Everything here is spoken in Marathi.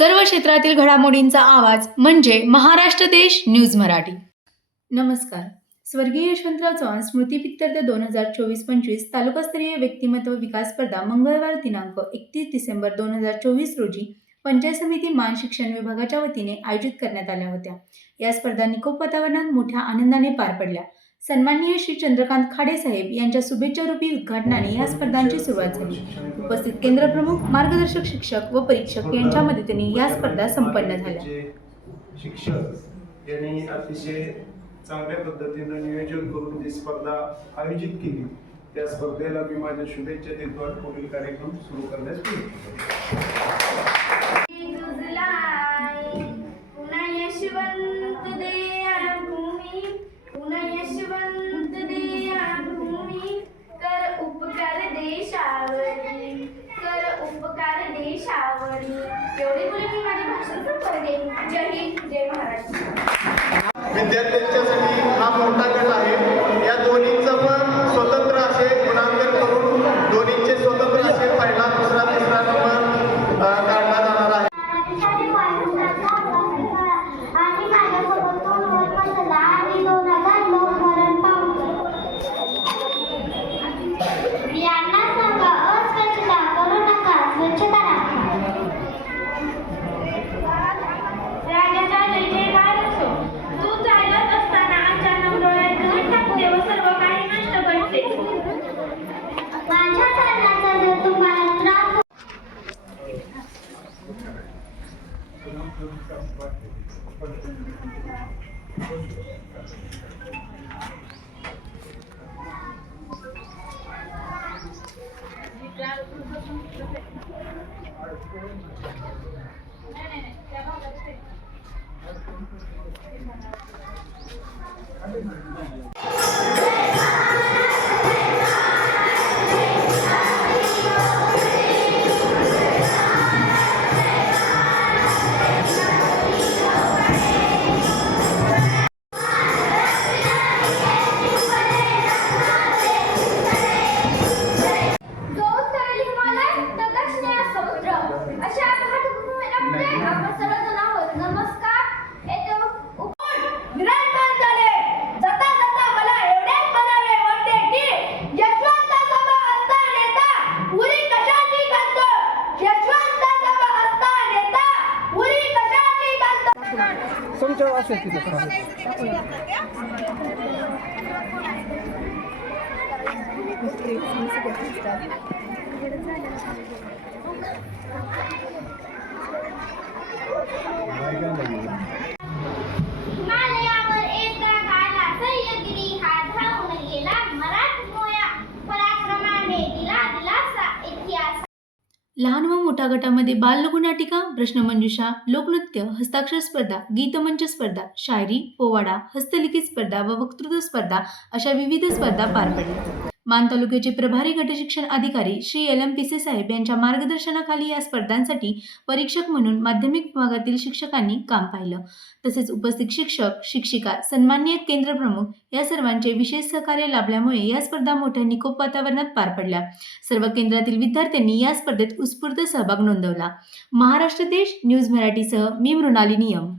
सर्व क्षेत्रातील घडामोडींचा आवाज म्हणजे महाराष्ट्र देश न्यूज मराठी. नमस्कार. स्वर्गीय यशवंतराव चव्हाण स्मृती पित्तर्थ दोन हजार चोवीस पंचवीस तालुकास्तरीय व्यक्तिमत्व विकास स्पर्धा मंगळवार दिनांक एकतीस डिसेंबर दोन हजार चोवीस रोजी पंचायत समिती मान शिक्षण विभागाच्या वतीने आयोजित करण्यात आल्या होत्या. या स्पर्धा निकोप वातावरणात मोठ्या आनंदाने पार पडल्या. सन्माननीय श्री चंद्रकांत खाडे साहेब यांच्या शुभेच्छारूपी उद्घाटनाने या स्पर्धांची सुरुवात झाली. उपस्थित केंद्रप्रमुख मार्गदर्शक शिक्षक व परीक्षक यांच्या मदतीने या स्पर्धा संपन्न झाल्या. शिक्षक यांनी अतिशय चांगल्या पद्धतीनं नियोजन करून जी स्पर्धा आयोजित केली त्या स्पर्धेला मी माझ्या शुभेच्छा देतो पुढील कार्यक्रम सुरू करण्यास विद्यार्थ्यांच्यासाठी हा मोठा गट आहे. या दोन्हींचा पण स्वतंत्र जो गंत हिमालयावर लहान व मोठ्या गटामध्ये बाललघुनाटिका प्रश्नमंजुषा लोकनृत्य हस्ताक्षर स्पर्धा गीतमंच स्पर्धा शायरी पोवाडा हस्तलिखित स्पर्धा व वक्तृत्व स्पर्धा अशा विविध स्पर्धा पार पडल्या. मान तालुक्याचे प्रभारी गटशिक्षण अधिकारी श्री एल एम पिसे साहेब यांच्या मार्गदर्शनाखाली या स्पर्धांसाठी परीक्षक म्हणून माध्यमिक विभागातील शिक्षकांनी काम पाहिलं. तसेच उपस्थित शिक्षक शिक्षिका सन्माननीय केंद्रप्रमुख या सर्वांचे विशेष सहकार्य लाभल्यामुळे या स्पर्धा मोठ्या निकोप वातावरणात पार पडल्या. सर्व केंद्रातील विद्यार्थ्यांनी या स्पर्धेत उत्स्फूर्त सहभाग नोंदवला. महाराष्ट्र देश न्यूज मराठीसह मी मृणाली नियम.